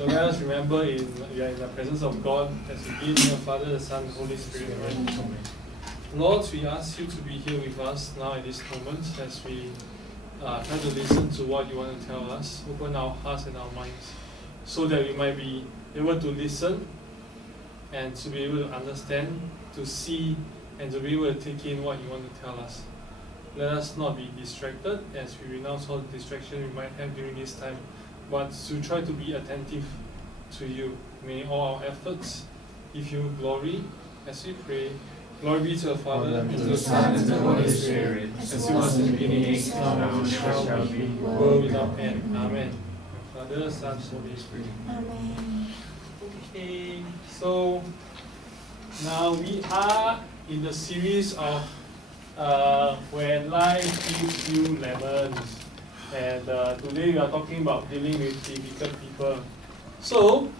So let us remember we are in the presence of God as we give the Father, the Son, the Holy Spirit. Amen. Lord, we ask you to be here with us now at this moment as we try to listen to what you want to tell us. Open our hearts and our minds so that we might be able to listen and to be able to understand, to see, and to be able to take in what you want to tell us. Let us not be distracted as we renounce all the distraction we might have during this time, but to try to be attentive to you. May all our efforts give you glory as we pray. Glory be to the Father, and to the Son, and to the Holy Spirit, as it was in the beginning, is now, and shall be, world without end. Amen. Father, Son, Holy Spirit. Amen. Okay, so now we are in the series of When Life Gives You Lemons. And today we are talking about dealing with difficult people. So,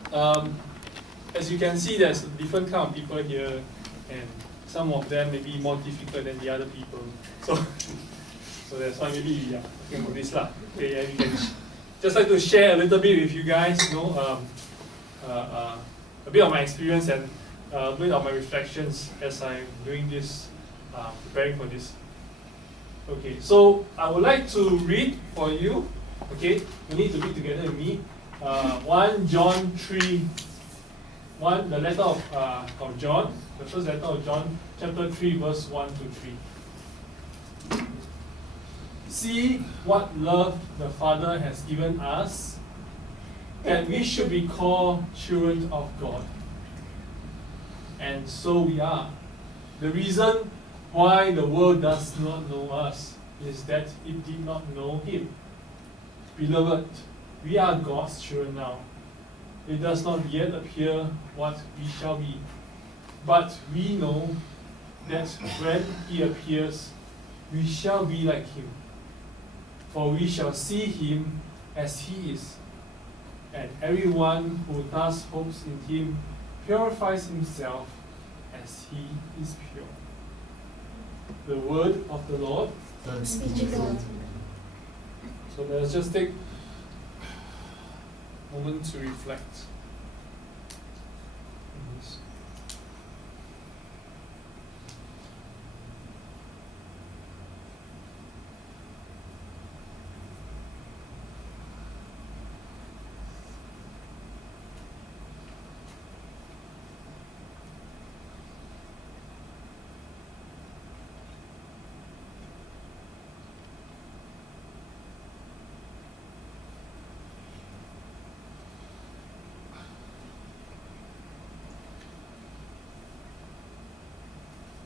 as you can see, there's different kind of people here, and some of them may be more difficult than the other people. So that's why maybe we are talking about this lah. Okay, and we can just like to share a little bit with you guys, a bit of my experience and a bit of my reflections as I'm doing this, preparing for this. Okay, so I would like to read for you. Okay, you need to read together with me. 1 John 3. The letter of John, the first letter of John, chapter 3, verse 1 to 3. See what love the Father has given us, that we should be called children of God. And so we are. The reason why the world does not know us is that it did not know Him. Beloved, we are God's children now. It does not yet appear what we shall be. But we know that when He appears, we shall be like Him. For we shall see Him as He is. And everyone who thus hopes in Him purifies himself as He is pure. The word of the Lord. Thanks be to God. So let's just take a moment to reflect.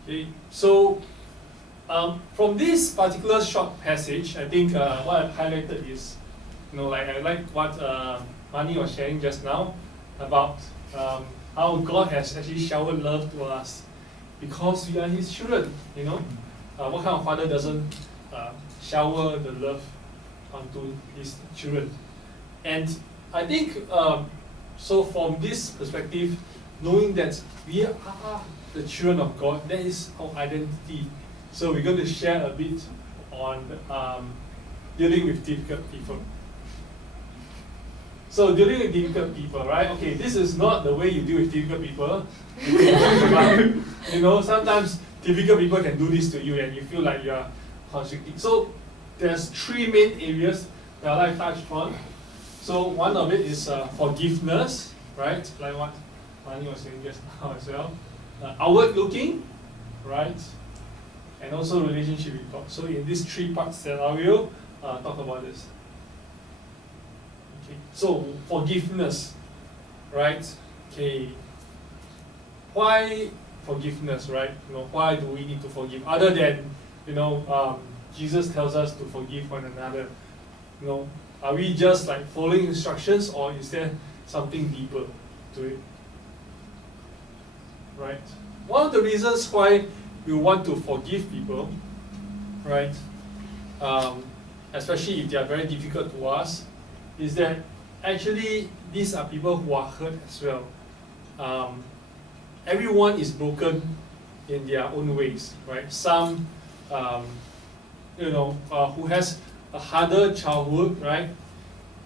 Okay, so from this particular short passage, I think what I've highlighted is, I like what Mani was sharing just now about how God has actually showered love to us because we are His children. What kind of father doesn't shower the love onto his children? And I think so. From this perspective, knowing that we are the children of God, that is our identity. So we're going to share a bit on dealing with difficult people. So dealing with difficult people, right? Okay, this is not the way you deal with difficult people. Sometimes difficult people can do this to you and you feel like you are constricted. So there's three main areas that I like to touch on. So one of it is forgiveness, right? Like what Mani was saying just now as well. Outward looking, right? And also relationship with God. So in these three parts that I will talk about this. Okay. So forgiveness, right? Okay. Why forgiveness, right? Why do we need to forgive? Other than Jesus tells us to forgive one another. Are we just like following instructions, or is there something deeper to it? Right? One of the reasons why we want to forgive people, right, especially if they are very difficult to us, is that actually these are people who are hurt as well. Everyone is broken in their own ways, right? Some, who has a harder childhood, right?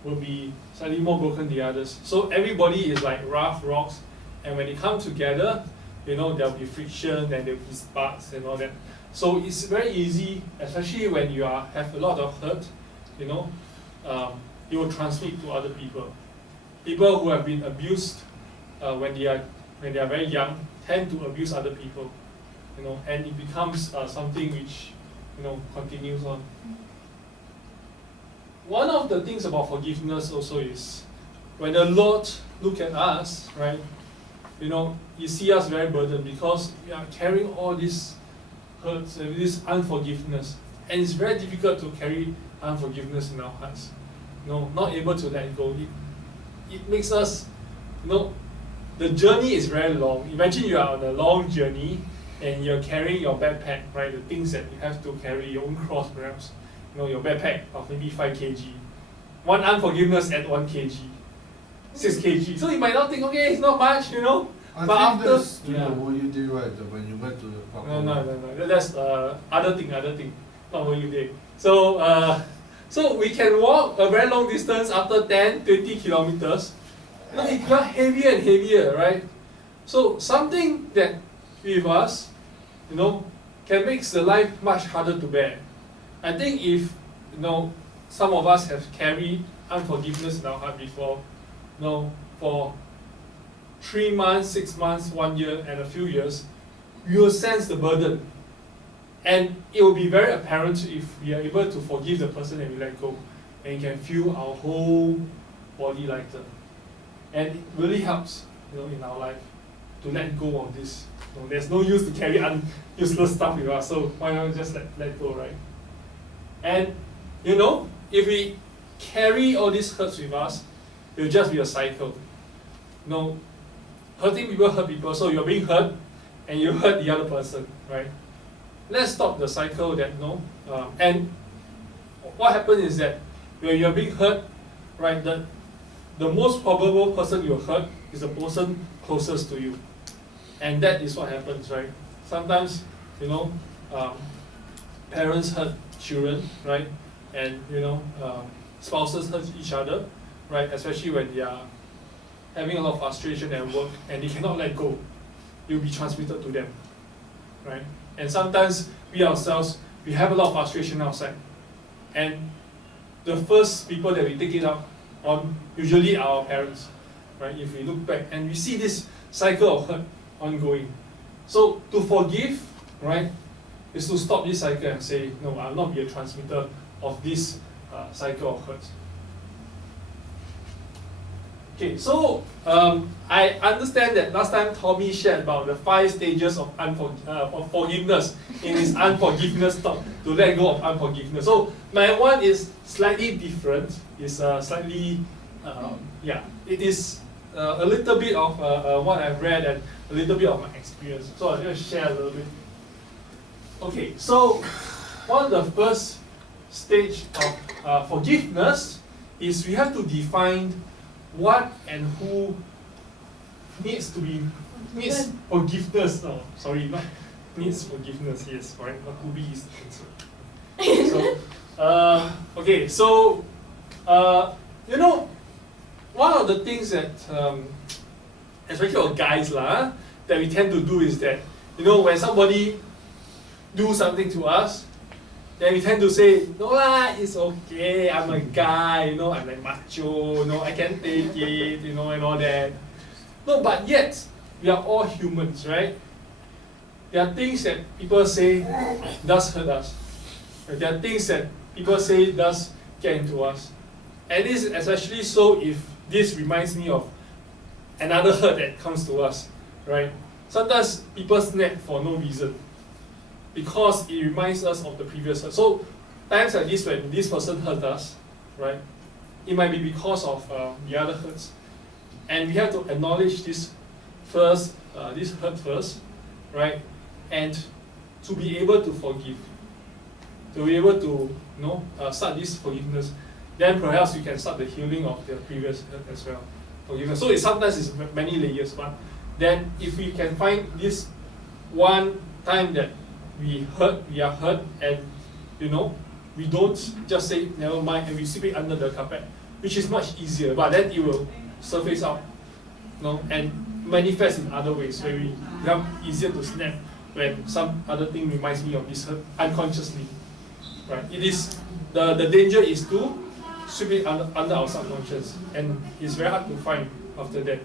will be slightly more broken than the others. So everybody is like rough rocks, and when they come together, there'll be friction and there'll be sparks and all that. So it's very easy, especially when you have a lot of hurt, it will transmit to other people. People who have been abused when they are very young tend to abuse other people, and it becomes something which continues on. One of the things about forgiveness also is when the Lord look at us, right? You see us very burdened because we are carrying all these hurts and this unforgiveness, and it's very difficult to carry unforgiveness in our hearts. Not able to let go. It makes us, the journey is very long. Imagine you are on a long journey and you're carrying your backpack, right? The things that you have to carry, your own cross perhaps, your backpack of maybe 5 kg. One unforgiveness at 1 kg, 6 kg. So you might not think, okay, it's not much, I but think after, that's what you did right when you went to the park. No. That's other thing, not what you did. So we can walk a very long distance after 10, 20 kilometers. It got heavier and heavier, right? So something that with us, can make the life much harder to bear. I think if some of us have carried unforgiveness in our heart before, for 3 months, 6 months, 1 year, and a few years, you will sense the burden. And it will be very apparent if we are able to forgive the person and we let go. And you can feel our whole body lighter. And it really helps, in our life to let go of this. There's no use to carry useless stuff with us, so why not just let go, right? And, if we carry all these hurts with us, it will just be a cycle. Hurting people hurt people, so you're being hurt and you hurt the other person, right? Let's stop the cycle and what happens is that when you're being hurt, right, the most probable person you'll hurt is the person closest to you. And that is what happens, right? Sometimes, parents hurt children, right? And, spouses hurt each other, right? Especially when they are having a lot of frustration at work and they cannot let go. It will be transmitted to them, right? And sometimes we ourselves, we have a lot of frustration outside. And the first people that we take it out on usually are our parents, right? If we look back and we see this cycle of hurt ongoing. So to forgive, right, is to stop this cycle and say, no, I'll not be a transmitter of this cycle of hurt. Okay, so I understand that last time Tommy shared about the 5 stages of forgiveness in his unforgiveness talk, to let go of unforgiveness. So my one is slightly different. It's slightly, it is a little bit of what I've read and a little bit of my experience. So I'm going to share a little bit. Okay, so one of the first stage of forgiveness is we have to define what and who needs forgiveness. No, sorry, not needs forgiveness. Yes, right. Not who be is the answer. So, okay, so one of the things that especially for guys that we tend to do is that when somebody do something to us, then we tend to say, no lah, it's okay, I'm a guy, I'm like macho, I can take it, and all that. No, but yet, we are all humans, right? There are things that people say does hurt us. There are things that people say does get into us. And this is especially so if this reminds me of another hurt that comes to us, right? Sometimes people snap for no reason, because it reminds us of the previous hurt. So times like this, when this person hurt us, right, it might be because of the other hurts. And we have to acknowledge this first, this hurt first, right, and to be able to forgive, to be able to start this forgiveness, then perhaps we can start the healing of the previous hurt as well. Forgiveness. So sometimes it's many layers, but then if we can find this one time that we are hurt, and we don't just say never mind and we sweep it under the carpet. which is much easier, but then it will surface out, and manifest in other ways where we become easier to snap when some other thing reminds me of this hurt unconsciously, right? It is the danger is to sweep it under our subconscious, and it's very hard to find after that,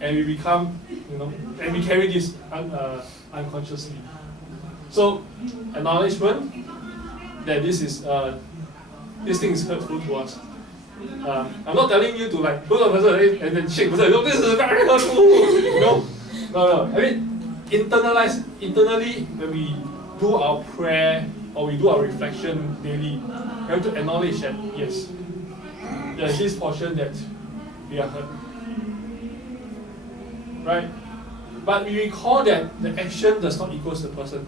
and we become, and we carry this unconsciously. So acknowledgement that this thing is hurtful to us. I'm not telling you to like go to a person and then shake the person. This is very hurtful. No. I mean, internally when we do our prayer or we do our reflection daily, we have to acknowledge that yes, there's this portion that we are hurt, right? But we recall that the action does not equal the person.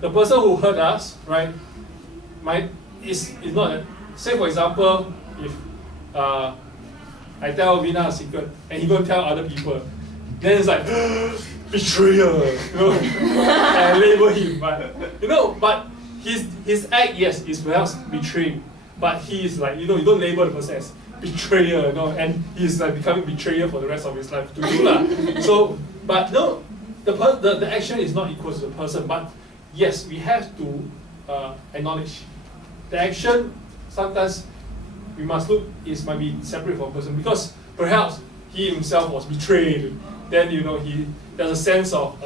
The person who hurt us, right, is not that. Say for example, if I tell Vina a secret and he go tell other people, then it's like betrayer, and label him. But his act, yes, is perhaps betraying, but he is like, you don't label the person as betrayer, and he's like becoming betrayer for the rest of his life to you lah. So, but no, the action is not equal to the person. But yes, we have to acknowledge the action. Sometimes we must look, it might be separate from a person, because perhaps he himself was betrayed. Then there's a sense of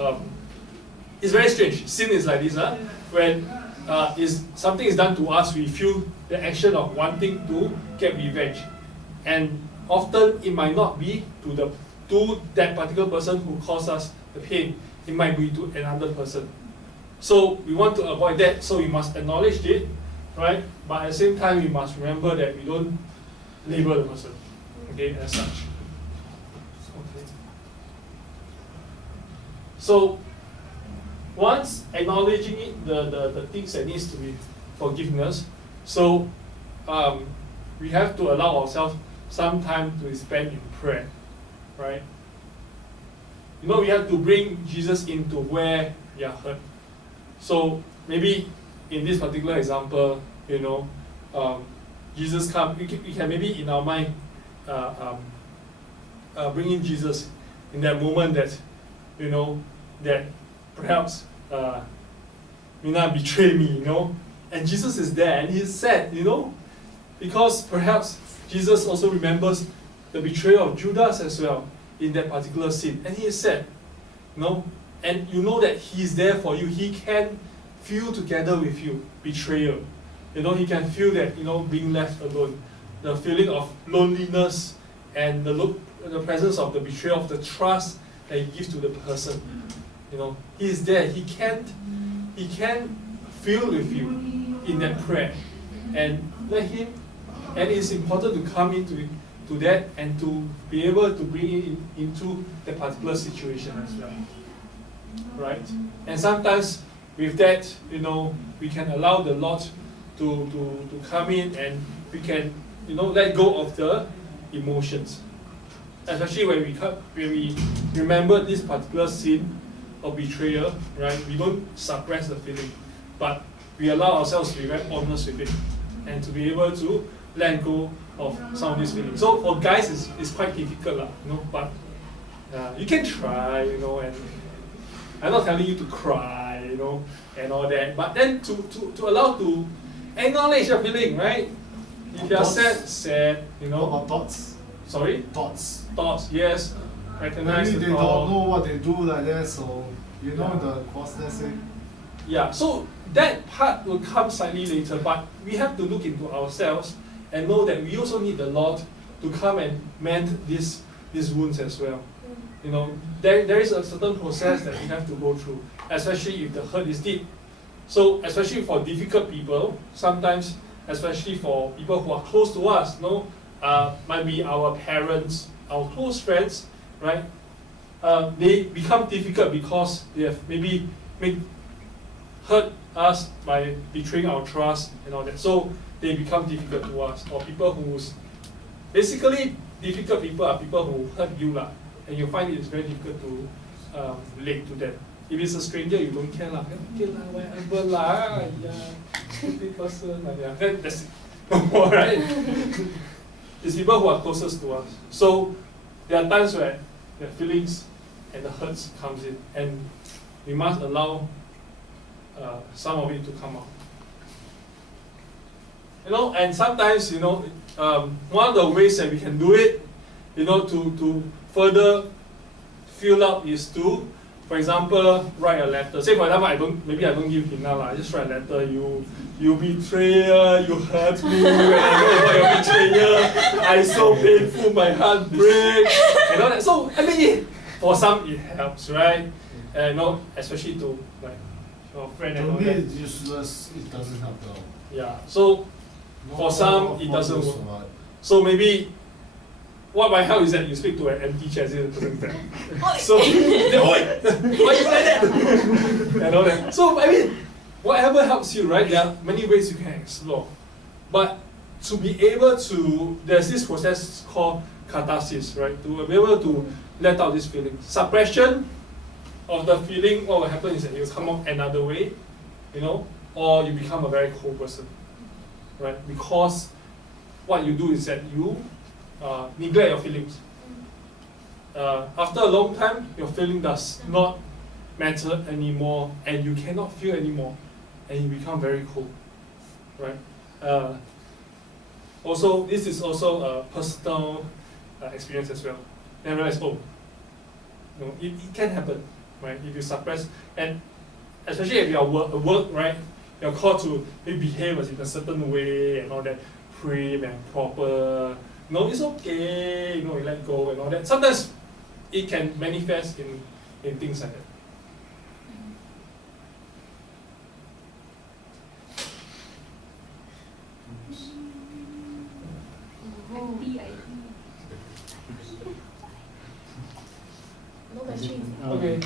it's very strange. Sin is like this, when something is done to us, we feel the action of wanting to get revenge, and often it might not be to that particular person who caused us the pain. It might be to another person. So we want to avoid that. So we must acknowledge it, right? But at the same time, we must remember that we don't label the person, okay, as such. Okay. So once acknowledging it, the things that needs to be forgiveness, so we have to allow ourselves some time to spend in prayer, right? We have to bring Jesus into where we are hurt. So maybe in this particular example, Jesus come. We can maybe in our mind bring in Jesus in that moment that that perhaps Mina betrayed me, and Jesus is there and he's sad, because perhaps Jesus also remembers the betrayal of Judas as well in that particular scene, and he is sad, and that he's there for you. He can feel together with you betrayal. He can feel that, being left alone, the feeling of loneliness, and the presence of the betrayal of the trust that he gives to the person. He is there. He can feel with you in that prayer, and let him. And it's important to come into that and to be able to bring it into the particular situation as well, right? And sometimes with that, we can allow the Lord to come in, and we can, let go of the emotions. Especially when we remember this particular sin of betrayal, right? We don't suppress the feeling, but we allow ourselves to be very honest with it, and to be able to let go of some of these feelings. So for guys, it's quite difficult, but you can try, and I'm not telling you to cry, and all that, but then to allow to acknowledge your feeling, right? If you are sad, What about thoughts? Sorry? Thoughts, yes. Recognize maybe the they thought. don't know what they do like that, so the process. Yeah, so that part will come slightly later, but we have to look into ourselves and know that we also need the Lord to come and mend these wounds as well. There is a certain process that we have to go through, especially if the hurt is deep. So especially for difficult people, sometimes, especially for people who are close to us, might be our parents, our close friends, right? They become difficult because they have maybe hurt us by betraying our trust and all that. So they become difficult to us, or people who's basically difficult people are people who hurt you lah, and you find it's very difficult to relate to them. If it's a stranger, you don't care lah. Okay lah, whatever lah. Yeah, stupid person. Yeah, that's it. Alright. It's people who are closest to us. So there are times where the feelings and the hurts comes in, and we must allow some of it to come out. And sometimes, one of the ways that we can do it, to further fill up is to, for example, write a letter. Say for example, maybe I don't give Hina, I just write a letter. You betrayer, you hurt me, when I know about your betrayer, I so painful, my heart breaks, and all that. So for some it helps, right? Especially to like your friend and all To me, that. it's useless. It doesn't help at all. Yeah. So for some it doesn't work. So maybe what might help is that you speak to an empty chair, the person there. So, why you like that? And all that. So whatever helps you, right? There are many ways you can explore. But to be able to, there's this process called catharsis, right? To be able to let out this feeling. Suppression of the feeling, what will happen is that it will come out another way, or you become a very cold person, right? Because what you do is that you neglect your feelings. After a long time, your feeling does not matter anymore, and you cannot feel anymore, and you become very cold, right? Also, this is also a personal experience as well. Then realize, it can happen, right? If you suppress, and especially if you are at work, right? You're called to behave in a certain way and all that, prim and proper. No, it's okay, you let go and all that. Sometimes it can manifest in things like that. No battery. Okay.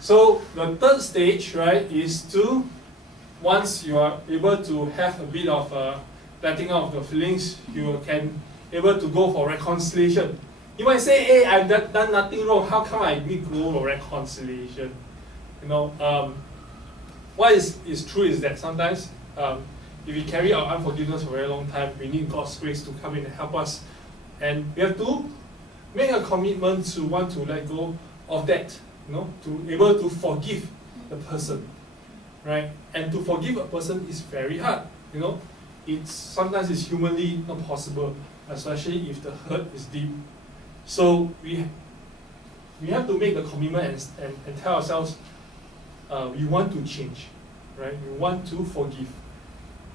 So the third stage, right, is to, once you are able to have a bit of letting out of the feelings, you can able to go for reconciliation. You might say, hey, I've done nothing wrong, how come I need to go for reconciliation? What is true is that sometimes if we carry our unforgiveness for a very long time, we need God's grace to come in and help us. And we have to make a commitment to want to let go of that, to be able to forgive the person, right? And to forgive a person is very hard, sometimes it's humanly not possible, especially if the hurt is deep. So we have to make the commitment and tell ourselves we want to change, right? We want to forgive.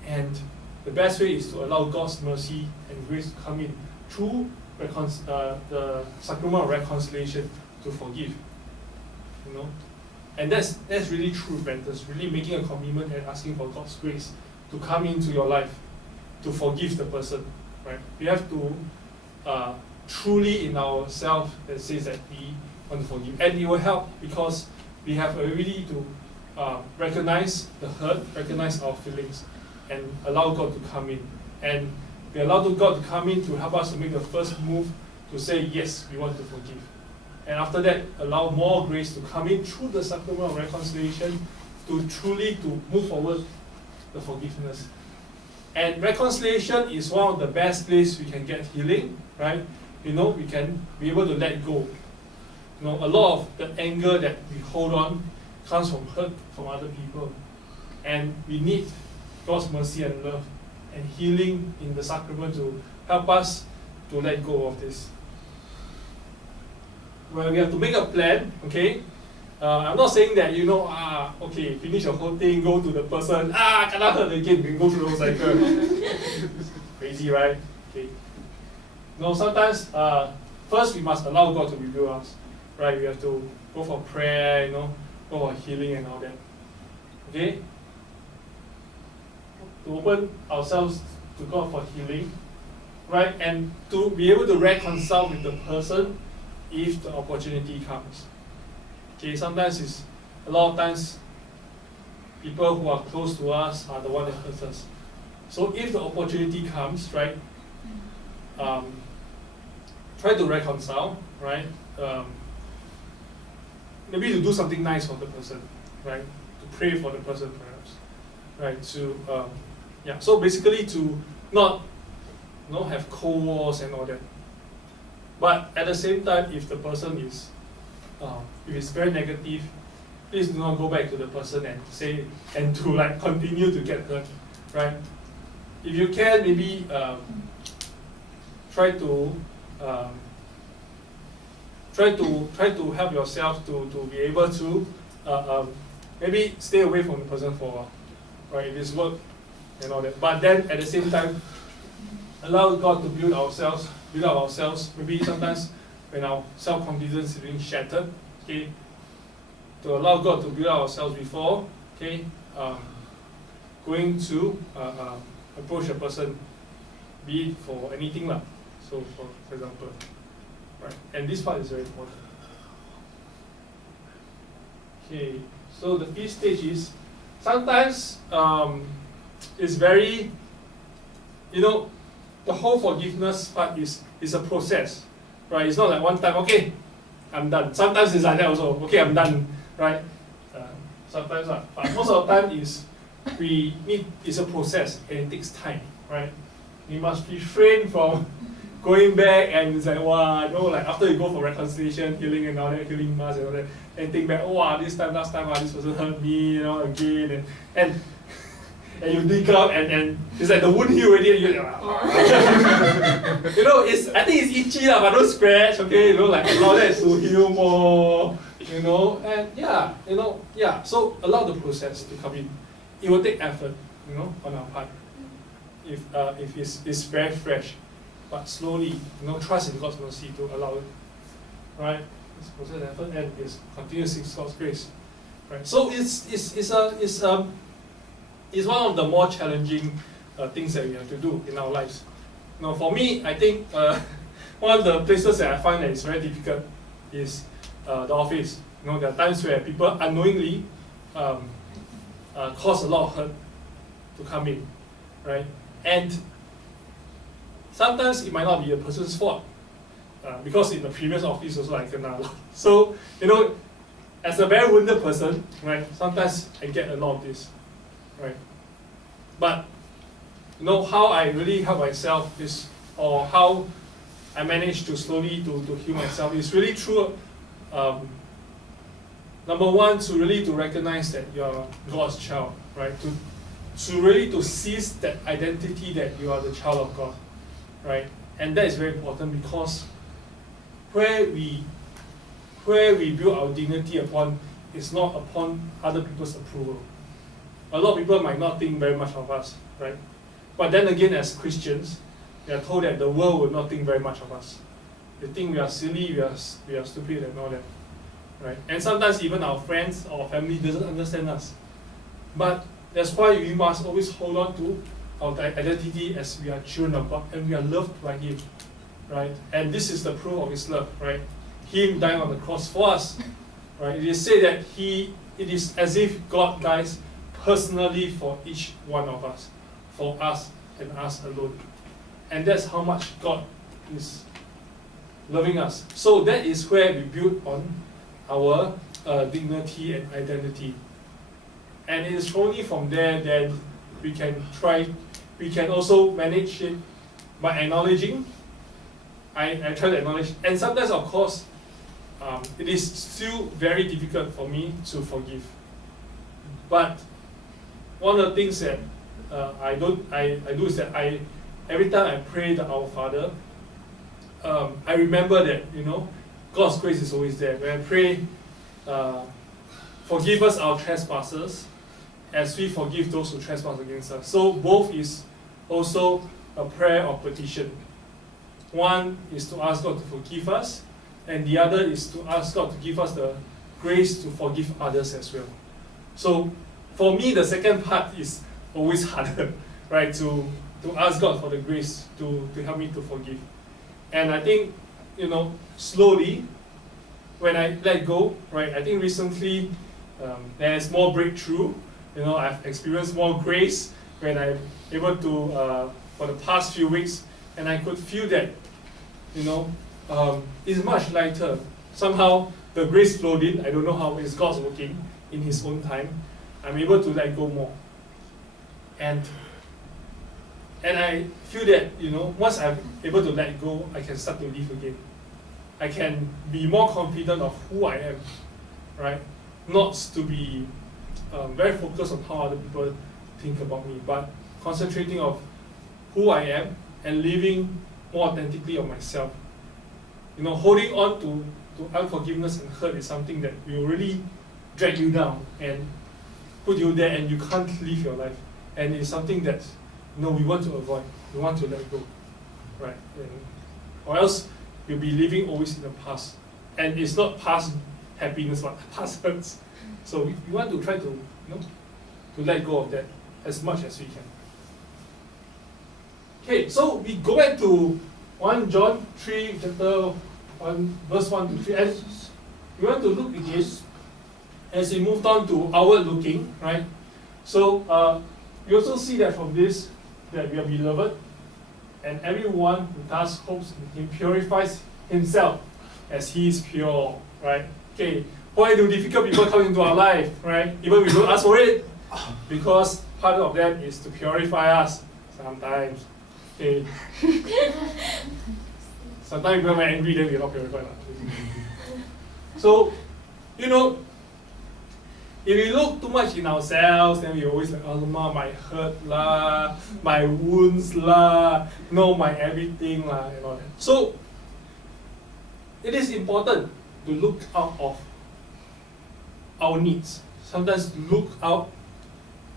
And the best way is to allow God's mercy and grace to come in through the sacrament of reconciliation to forgive. And that's really true repentance, really making a commitment and asking for God's grace to come into your life, to forgive the person, right? We have to truly in ourselves that says that we want to forgive. And it will help because we have already to recognize the hurt, recognize our feelings, and allow God to come in. And we allow God to come in to help us to make the first move to say, yes, we want to forgive. And after that, allow more grace to come in through the sacrament of reconciliation to truly to move forward the forgiveness. And reconciliation is one of the best places we can get healing, right? We can be able to let go. A lot of the anger that we hold on comes from hurt from other people. And we need God's mercy and love and healing in the sacrament to help us to let go of this. Well, we have to make a plan, okay? I'm not saying that, finish your whole thing, go to the person, cannot hurt again, we can go through the whole cycle. Crazy, right? Okay. Sometimes, first we must allow God to reveal us, right? We have to go for prayer, go for healing and all that. Okay? To open ourselves to God for healing, right? And to be able to reconcile with the person if the opportunity comes. Okay, sometimes a lot of times people who are close to us are the one that hurts us. So if the opportunity comes, right, try to reconcile, right? Maybe to do something nice for the person, right? To pray for the person perhaps, right? So basically to not have cold wars and all that. But at the same time, if the person is, if it's very negative, please do not go back to the person and say, and to like continue to get hurt, right? If you can, maybe try to help yourself to be able to maybe stay away from the person for a while, right? If it's work and all that. But then at the same time, allow God to build up ourselves. Maybe sometimes when our self-confidence is being shattered, okay, to allow God to build up ourselves before, okay, going to approach a person, be it for anything lah. So for example, right, and this part is very important. Okay, so the fifth stage is sometimes it's very, the whole forgiveness part is a process, right? It's not like one time, okay, I'm done. Sometimes it's like that also, okay, I'm done, right? Sometimes not, but most of the time it's a process and it takes time, right? You must refrain from going back and it's like, wow, like after you go for reconciliation, healing and all that, healing mass and all that, and think back, wow, last time, this person hurt me, again, and you dig up and it's like the wound heal already, and you're like, I think it's itchy lah, but don't scratch, okay, like allow that to heal more, and so allow the process to come in. It will take effort, on our part. If it's very fresh, but slowly, trust in God's mercy to allow it, right? It's process effort and it's continuous God's grace, right? So it's one of the more challenging things that we have to do in our lives. For me, I think one of the places that I find that is very difficult is the office. There are times where people unknowingly cause a lot of hurt to come in, right? And sometimes it might not be a person's fault, because in the previous office also I kena a lot. So, as a very wounded person, right, sometimes I get a lot of this, right? But, how I really help myself is, or how I manage to slowly to heal myself is really through, number one, to recognize that you're God's child, right? To really to seize that identity that you are the child of God, right? And that is very important because where we build our dignity upon is not upon other people's approval. A lot of people might not think very much of us, right? But then again, as Christians, we are told that the world will not think very much of us. They think we are silly, we are stupid and all that, right? And sometimes even our friends or family doesn't understand us. But that's why we must always hold on to our identity as we are children of God and we are loved by Him, right? And this is the proof of His love, right? Him dying on the cross for us, right? It is said that it is as if God dies personally for each one of us, for us and us alone. And that's how much God is loving us. So that is where we build on our dignity and identity. And it is only from there that we can also manage it by acknowledging. I try to acknowledge, and sometimes of course, it is still very difficult for me to forgive. But one of the things that I do is that every time I pray the Our Father, I remember that God's grace is always there. When I pray, forgive us our trespasses, as we forgive those who trespass against us. So both is also a prayer of petition. One is to ask God to forgive us, and the other is to ask God to give us the grace to forgive others as well. So for me, the second part is always harder, right? To ask God for the grace to help me to forgive. And I think, slowly, when I let go, right, I think recently there's more breakthrough. I've experienced more grace when I'm able to, for the past few weeks, and I could feel that, it's much lighter. Somehow the grace flowed in. I don't know how, it's God's working in His own time. I'm able to let go more. And And I feel that, once I'm able to let go, I can start to live again. I can be more confident of who I am, right? Not to be very focused on how other people think about me, but concentrating of who I am and living more authentically of myself. Holding on to unforgiveness and hurt is something that will really drag you down and put you there, and you can't live your life. And it's something that we want to avoid. We want to let go, right? Or else you'll be living always in the past, and it's not past happiness but past hurts. So we want to try to to let go of that as much as we can. Okay, so we go back to 1 John 3, chapter 1, verse 1 to 3, and we want to look again as we move on to outward looking, right? So we also see that from this that we are beloved, and everyone who thus hopes in him purifies himself as he is pure, right? Okay, why do difficult people come into our life, right? Even we don't ask for it, because part of that is to purify us sometimes. Okay. Sometimes when we're angry, then we're not purified. So, if we look too much in ourselves, then we always like, alamak, my hurt lah, my wounds lah, my everything lah, and all that. So, it is important to look out of our needs. Sometimes look out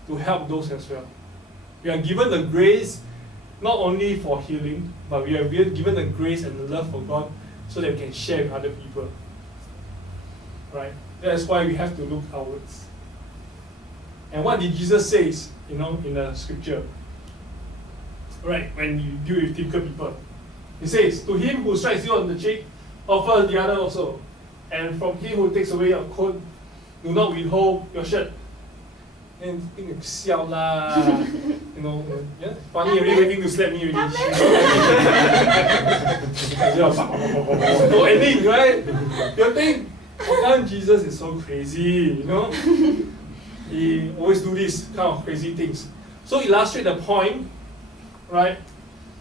to help those as well. We are given the grace not only for healing, but we are given the grace and the love for God so that we can share with other people. Right? That's why we have to look outwards. And what did Jesus say, in the scripture? Right, when you deal with difficult people. He says, to him who strikes you on the cheek, offer the other also. And from him who takes away your coat, do not withhold your shirt. And think siao lah, yeah, funny already waiting to slap me already. No ending, right? You think, Jesus is so crazy, He always do this kind of crazy things. So illustrate the point, right?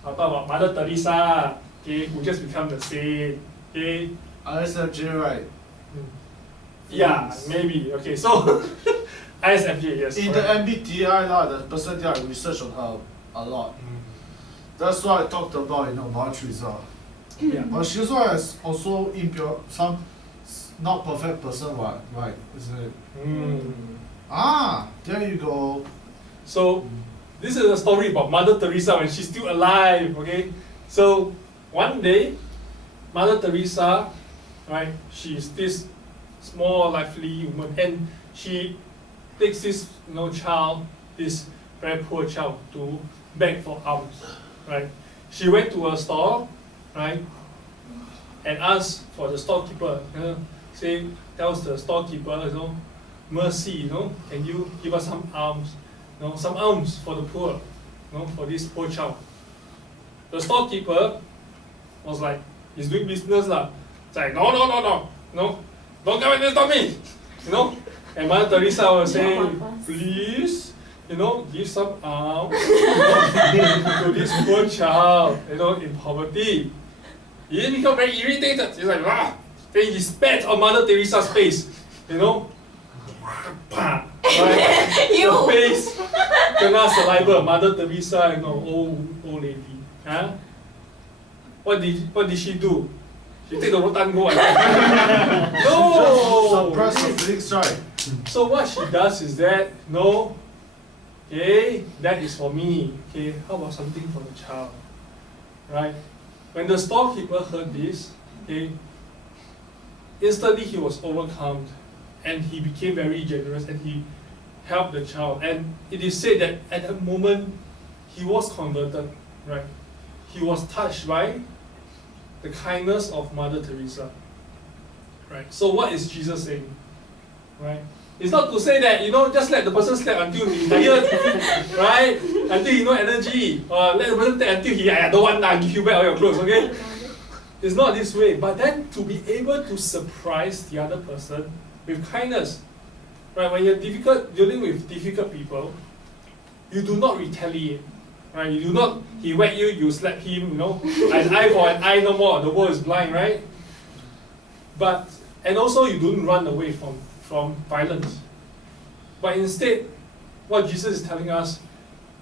I'll talk about Mother Teresa, okay, who just become the saint, okay? ISFJ, right? Yeah, maybe. Okay, so ISFJ, yes. In correct. the MBTI, the person there, I researched on her a lot. That's why I talked about, Mother Teresa. Yeah. But she also impure, some not perfect person, right? Isn't it? There you go. So, this is a story about Mother Teresa when she's still alive, okay? So, one day, Mother Teresa, right, she's this small, lively woman, and she takes this, child, this very poor child, to beg for alms, right? She went to a store, right, and asked for the storekeeper, tells the storekeeper, mercy, can you give us some alms, some alms for the poor, for this poor child. The storekeeper was like, he's doing business lah. It's like, no, don't come and disturb me, And Mother Teresa was saying, please, give some alms to this poor child, in poverty. He didn't become very irritated. He's like, Then he spat on Mother Teresa's face, Right? Her face kena saliva. Mother Teresa, old lady. Huh? What did she do? She take the rotan go. No. Suppress the feelings, right? So what she does is that, that is for me. Okay, how about something for the child? Right? When the storekeeper heard this, instantly he was overcome, and he became very generous, and he helped the child. And it is said that at that moment, he was converted, right? He was touched by the kindness of Mother Teresa, right? So what is Jesus saying, right? It's not to say that, just let the person sleep until he's tired, right? Until he no energy, or let the person take until he, I don't want to give you back all your clothes, okay? It's not this way, but then to be able to surprise the other person with kindness, right? When you're dealing with difficult people, you do not retaliate, right? You do not, he whack you, you slap him, you know, an eye for an eye, no more, the world is blind, right? But, and also you don't run away from violence. But instead, what Jesus is telling us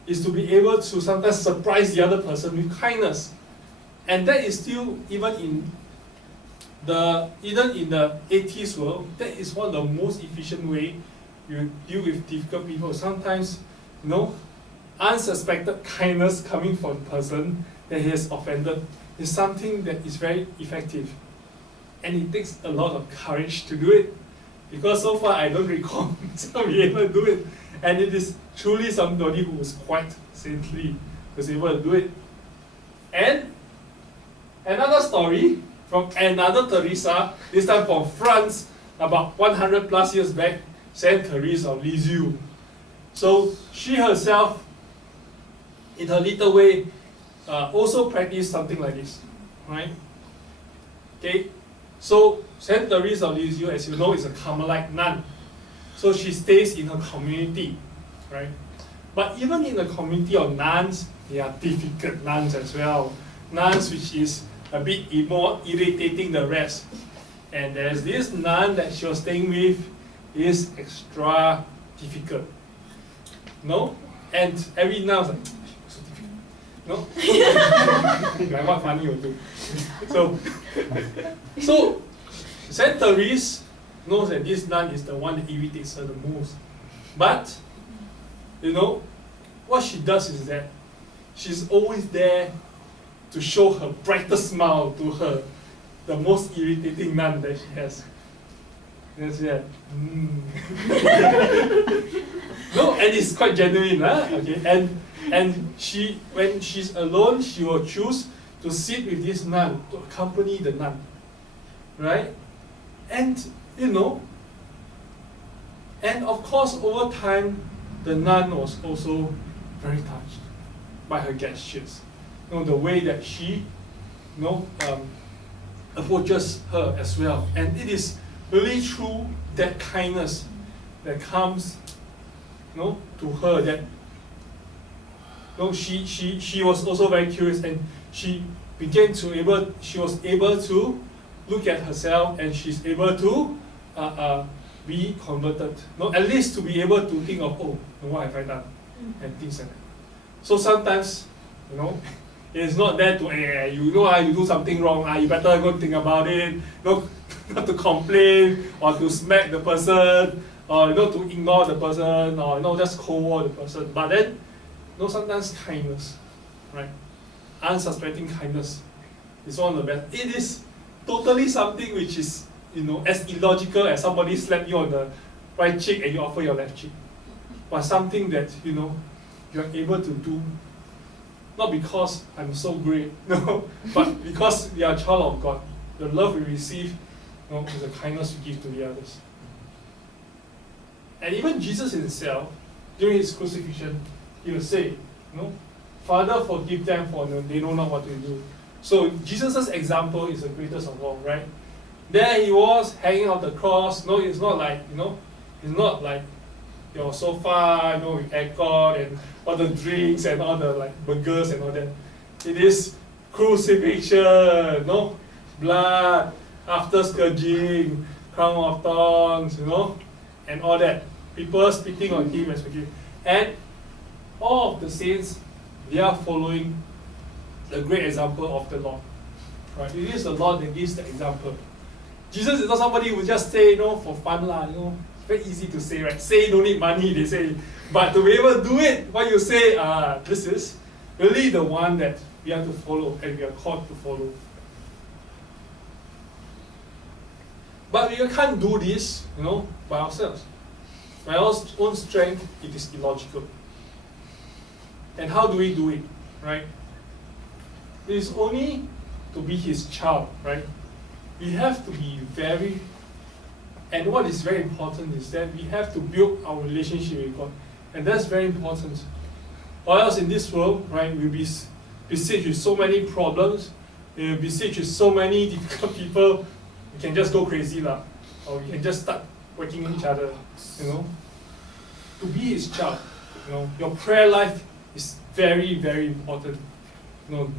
is to be able to sometimes surprise the other person with kindness. And that is still, even in the 80s world, that is one of the most efficient way you deal with difficult people. Sometimes, you know, unsuspected kindness coming from the person that he has offended is something that is very effective. And it takes a lot of courage to do it. Because so far I don't recall myself being able to do it. And it is truly somebody who was quite saintly who was able to do it. And another story from another Teresa, this time from France, about 100 plus years back, Saint Teresa of Lisieux. So she herself, in her little way, also practiced something like this, right? Okay, so Saint Teresa of Lisieux, as you know, is a Carmelite nun. So she stays in her community, right? But even in the community of nuns, there are difficult nuns as well. Nuns which is a bit more irritating the rest. And there's this nun that she was staying with is extra difficult. No? And every nun was like, so difficult. No? Like what funny you do. So Saint Therese knows that this nun is the one that irritates her the most. But, you know, what she does is that she's always there to show her brightest smile to her, the most irritating nun that she has. And she said, No, and it's quite genuine, huh? Okay. And she, when she's alone, she will choose to sit with this nun, to accompany the nun. Right? And, you know, and of course, over time, the nun was also very touched by her gestures. You know, the way that she, you know, approaches her as well. And it is really through that kindness that comes, you know, to her that, you know, she was also very curious, and she was able to look at herself, and she's able to be converted. No, at least to be able to think of, oh, what have I done? And things like that. So sometimes, you know, it's not there to, you know, you do something wrong, you better go think about it, not to complain, or to smack the person, or, you know, to ignore the person, or, you know, just cold war the person. But then, you know, sometimes kindness, right? Unsuspecting kindness is one of the best. It is totally something which is, you know, as illogical as somebody slap you on the right cheek and you offer your left cheek. But something that, you know, you're able to do, not because I'm so great, no, but because we are a child of God. The love we receive, you know, is the kindness we give to the others. And even Jesus himself, during his crucifixion, he would say, you know, Father, forgive them, for they know not what to do. So Jesus' example is the greatest of all, right? There he was hanging on the cross. No, it's not like, you know, it's not like your sofa, you know, with aircon and all the drinks and all the like burgers and all that. It is crucifixion, no, blood, after scourging, crown of thorns, you know, and all that. People spitting on him and speaking. And all of the saints, they are following the great example of the Lord. Right? It is the Lord that gives the example. Jesus is not somebody who just say, you know, for fun, you know. Very easy to say, right? Say don't need money, they say. But to be able to do it, what you say, this is really the one that we have to follow and we are called to follow. But we can't do this, you know, by ourselves. By our own strength, it is illogical. And how do we do it, right? It is only to be his child, right? We have to be very, and what is very important is that we have to build our relationship with God. And that's very important. Or else in this world, right, we'll be besieged with so many problems, we'll be besieged with so many difficult people, we can just go crazy, or we can just start working each other, you know. To be his child, you know, your prayer life is very, very important.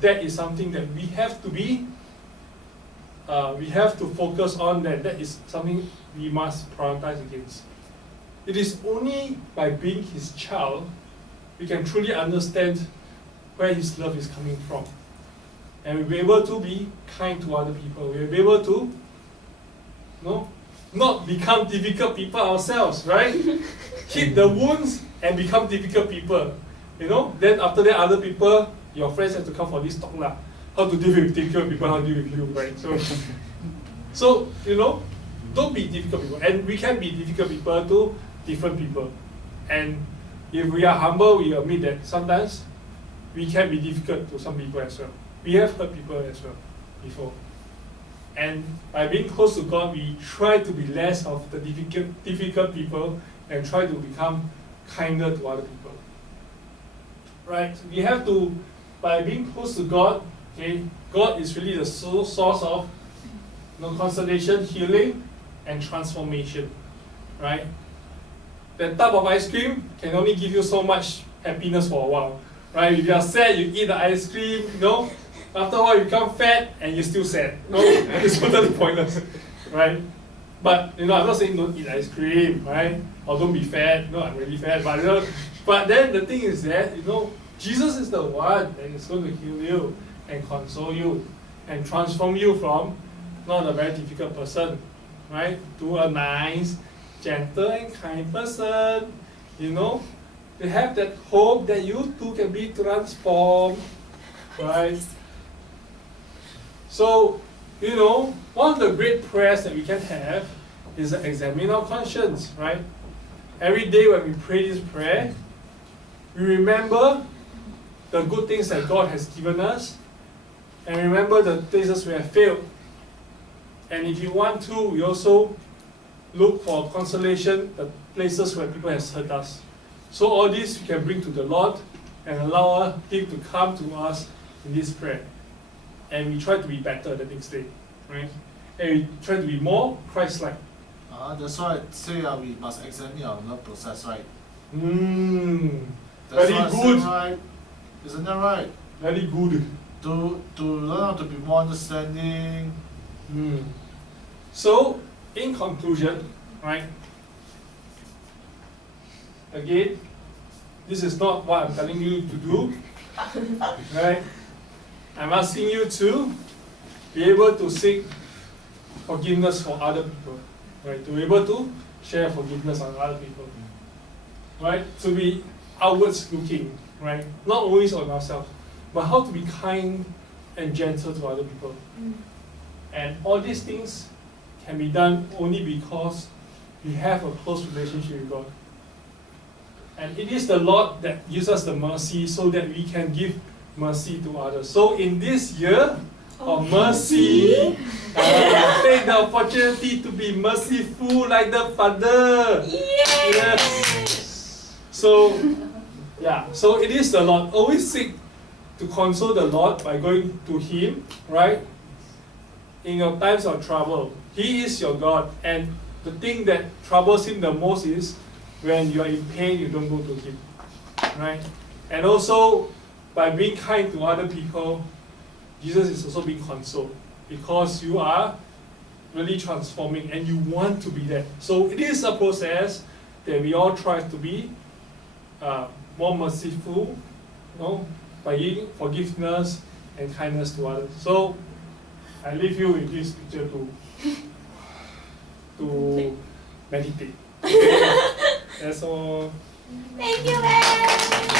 That is something that we have to be, we have to focus on that. That is something we must prioritize against. It is only by being His child, we can truly understand where His love is coming from. And we'll be able to be kind to other people. We'll be able to, not become difficult people ourselves, right? Keep the wounds and become difficult people. Then after that, other people, your friends have to come for this talk lah. How to deal with difficult people, how to deal with you, right? So don't be difficult people. And we can be difficult people to different people. And if we are humble, we admit that sometimes we can be difficult to some people as well. We have hurt people as well before. And by being close to God, we try to be less of the difficult people and try to become kinder to other people. Right? We have to, by being close to God, God is really the source of consolation, healing, and transformation. Right? That tub of ice cream can only give you so much happiness for a while. Right? If you are sad, you eat the ice cream, after a while you become fat and you're still sad. It's totally pointless. Right? But I'm not saying don't eat ice cream, right? Or don't be fat. No, I'm really fat. But then the thing is that, Jesus is the one that is going to heal you and console you and transform you from not a very difficult person, right? To a nice, gentle and kind person. They have that hope that you too can be transformed, right? So, one of the great prayers that we can have is to examine our conscience, right? Every day when we pray this prayer, we remember the good things that God has given us, and remember the places we have failed. And if you want to, we also look for consolation, the places where people have hurt us. So all this we can bring to the Lord and allow Him to come to us in this prayer. And we try to be better the next day, right? And we try to be more Christ-like. That's why I say we must examine our love process, right? Very good. Right? Isn't that right? Very good. To learn how to be more understanding. So, in conclusion, right? Again, this is not what I'm telling you to do, right? I'm asking you to be able to seek forgiveness for other people, right? To be able to share forgiveness on other people, right? To be outwards looking, right? Not always on ourselves, but how to be kind and gentle to other people. And all these things can be done only because we have a close relationship with God. And it is the Lord that gives us the mercy so that we can give mercy to others. So in this year of mercy, take the opportunity to be merciful like the Father. Yes. So it is the Lord. Always seek to console the Lord by going to Him, right? In your times of trouble. He is your God. And the thing that troubles Him the most is when you are in pain, you don't go to Him, right? And also, by being kind to other people, Jesus is also being consoled because you are really transforming and you want to be that. So it is a process that we all try to be more merciful, by giving forgiveness and kindness to others. So I leave you with this picture to meditate. That's all. Thank you, man.